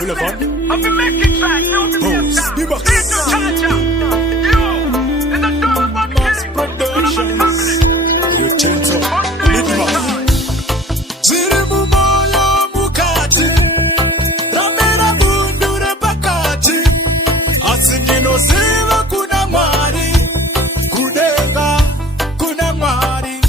Boulevard. I've been making tracks, no Pose. Mass Productions. You change up. Lead up. Ziva kuna mwari kudenga kuna mwari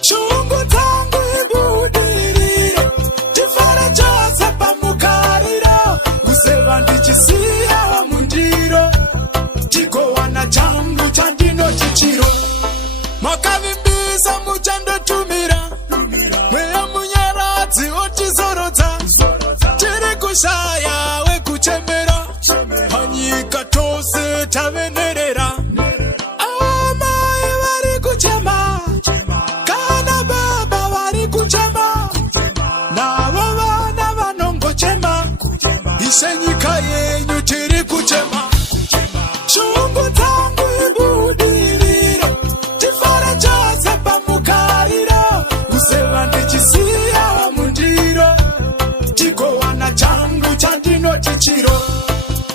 chungu tangu ibudiriro tifara chose pamukariro kuseva ndichisiya wa mundiro tikowana changu chandino chichiro makavimbisa muchandotumira mweya munyaradzi otizorodza tiri kushaya wekuchemera panyika tose tavenerera amai vari kuchema kana baba vari kuchema navo vana vanongochema ise nyika yenyu tiri kuchema shungu dzangu ibudiriro tifare chose pamukariro kuseva ndichisiya wa mundiro tikowana changu chandinoti chiro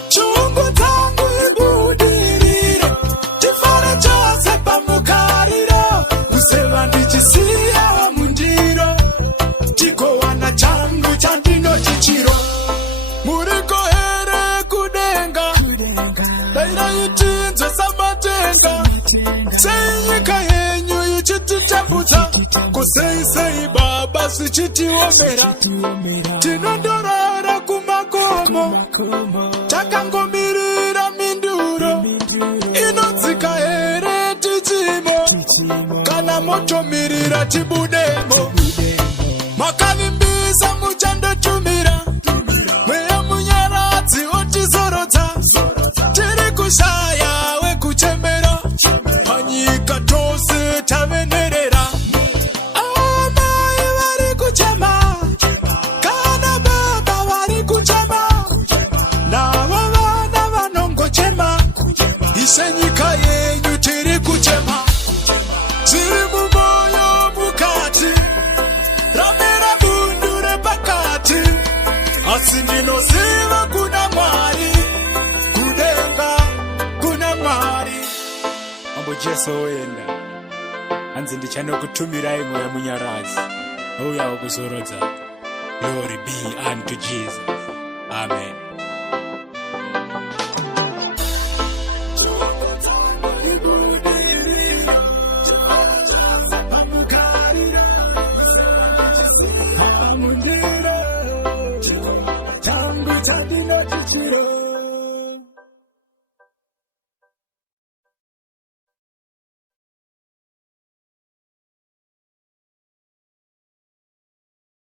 chungu dzangu ibudiriro tifare chose pamukariro kuseva ndichisiya wa mundiro tikowana changu chandinoti chiro muriko here kudenga dairaitinzwe samatenga sei nyika yenyu ichititapudza kuseisei baba sichitiomera tinondorara kumakomo takangomirira minduro inodzika here tichimo kana motomirira tibudemo makavimbisa muchandotumira mweya munyaradzi otizorodza tiri kushaya wekuchemera panyika tose tavenerera amai vari kuchema kana baba vari kuchema navo vana vanongochema ise nyika yenyu tiri kuchema tiri mumoyo mukati ramera bundu repakati asi ndinoziva kuna mwari kudenga kuna mwari mambo Jesu wenda hanzi ndichanokutumirai mweya munyaradzi ouyawo kuzorodza. Glory be unto Jesus. Amen. I'm